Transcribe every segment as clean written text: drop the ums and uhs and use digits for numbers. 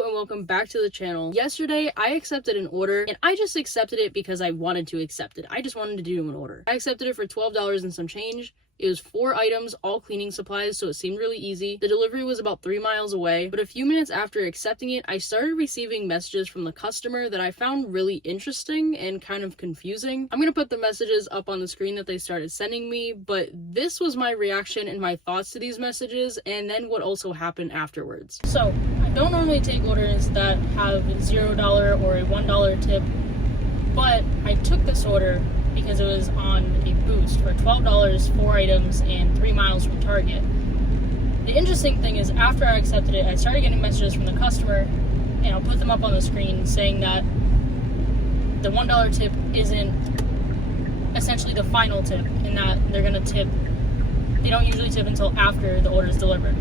Hello and welcome back to the channel. Yesterday, I accepted an order and I just accepted it because I wanted to accept it. I just wanted to do an order. I accepted it for $12 and some change. It was 4 items, all cleaning supplies, so it seemed really easy. The delivery was about 3 miles away, but a few minutes after accepting it, I started receiving messages from the customer that I found really interesting and kind of confusing. I'm gonna put the messages up on the screen that they started sending me, but this was my reaction and my thoughts to these messages, and then what also happened afterwards. So, I don't normally take orders that have $0 or a $1 tip, but I took this order because it was on a boost for $12, 4 items, and 3 miles from Target. The interesting thing is, after I accepted it, I started getting messages from the customer, and I'll put them up on the screen, saying that the $1 tip isn't essentially the final tip, and that they're gonna tip, they don't usually tip until after the order is delivered.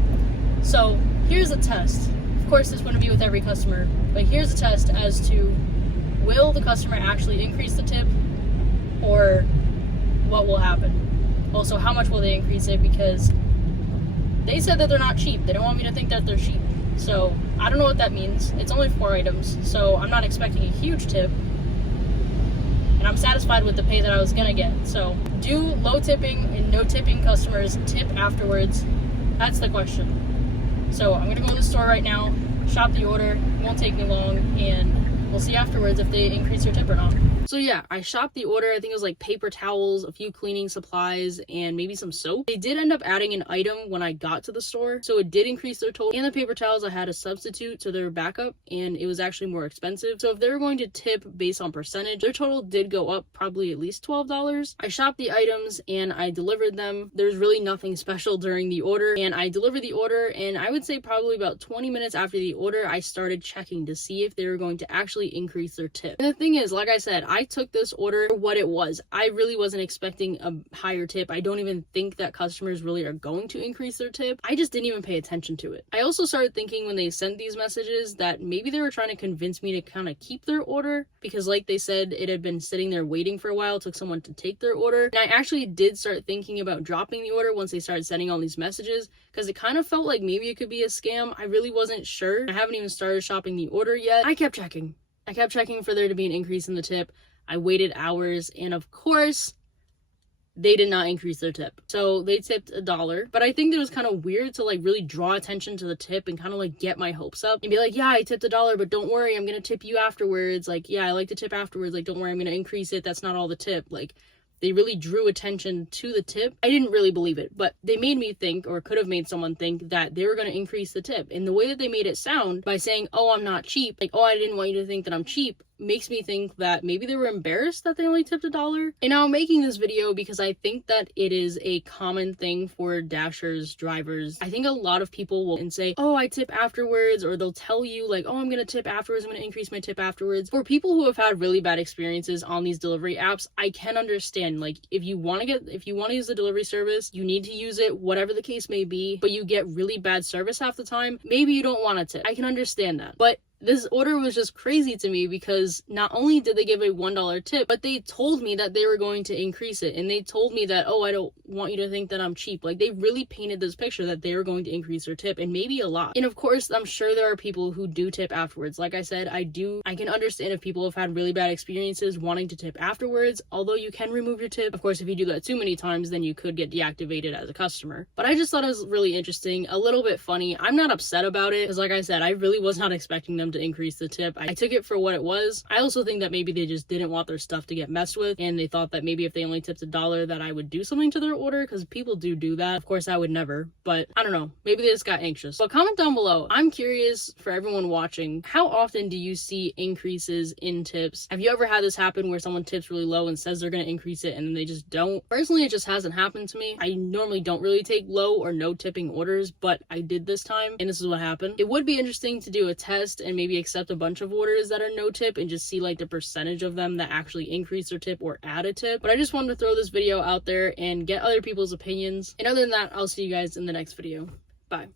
So here's a test. Of course, this wouldn't be with every customer, but here's a test as to, will the customer actually increase the tip, or what will happen? Also, how much will they increase it? Because they said that they're not cheap. They don't want me to think that they're cheap. So I don't know what that means. It's only 4 items, so I'm not expecting a huge tip. And I'm satisfied with the pay that I was gonna get. So do low tipping and no tipping customers tip afterwards? That's the question. So I'm gonna go to the store right now, shop the order. It won't take me long, and we'll see afterwards if they increase their tip or not. So yeah, I shopped the order. I think it was like paper towels, a few cleaning supplies, and maybe some soap. They did end up adding an item when I got to the store, so it did increase their total. And the paper towels, I had a substitute to their backup, and it was actually more expensive. So if they were going to tip based on percentage, their total did go up probably at least $12. I shopped the items and I delivered them. There's really nothing special during the order, and I delivered the order, and I would say probably about 20 minutes after the order, I started checking to see if they were going to actually increase their tip. And the thing is, like I said, I took this order for what it was. I really wasn't expecting a higher tip. I don't even think that customers really are going to increase their tip. I just didn't even pay attention to it. I also started thinking when they sent these messages that maybe they were trying to convince me to kind of keep their order, because like they said, it had been sitting there waiting for a while. It took someone to take their order. And I actually did start thinking about dropping the order once they started sending all these messages, because it kind of felt like maybe it could be a scam. I really wasn't sure. I haven't even started shopping the order yet. I kept checking for there to be an increase in the tip. I waited hours, and of course, they did not increase their tip. So they tipped $1, but I think it was kind of weird to like really draw attention to the tip and kind of like get my hopes up and be like, yeah, I tipped $1, but don't worry, I'm gonna tip you afterwards. Like, yeah, I like to tip afterwards. Like, don't worry, I'm gonna increase it. That's not all the tip. Like, they really drew attention to the tip. I didn't really believe it, but they made me think, or could have made someone think, that they were going to increase the tip. And the way that they made it sound by saying, oh, I'm not cheap, like, oh, I didn't want you to think that I'm cheap, makes me think that maybe they were embarrassed that they only tipped $1. And now I'm making this video because I think that it is a common thing for dashers, drivers. I think a lot of people will say, oh, I tip afterwards, or they'll tell you like, oh, I'm gonna tip afterwards, I'm gonna increase my tip afterwards. For people who have had really bad experiences on these delivery apps, I can understand, like, if you want to use the delivery service, you need to use it, whatever the case may be, but you get really bad service half the time, maybe you don't want to tip. I can understand that. But this order was just crazy to me, because not only did they give a $1 tip, but they told me that they were going to increase it. And they told me that, oh, I don't want you to think that I'm cheap. Like, they really painted this picture that they were going to increase their tip, and maybe a lot. And of course, I'm sure there are people who do tip afterwards. Like I said, I can understand if people have had really bad experiences wanting to tip afterwards, although you can remove your tip. Of course, if you do that too many times, then you could get deactivated as a customer. But I just thought it was really interesting, a little bit funny. I'm not upset about it, because like I said, I really was not expecting them to increase the tip. I took it for what it was. I also think that maybe they just didn't want their stuff to get messed with, and they thought that maybe if they only tipped $1 that I would do something to their order, because people do that. Of course, I would never, but I don't know. Maybe they just got anxious. But comment down below. I'm curious, for everyone watching, how often do you see increases in tips? Have you ever had this happen where someone tips really low and says they're going to increase it and then they just don't? Personally, it just hasn't happened to me. I normally don't really take low or no tipping orders, but I did this time, and this is what happened. It would be interesting to do a test and maybe accept a bunch of orders that are no tip and just see like the percentage of them that actually increase their tip or add a tip. But I just wanted to throw this video out there and get other people's opinions. And other than that, I'll see you guys in the next video. Bye.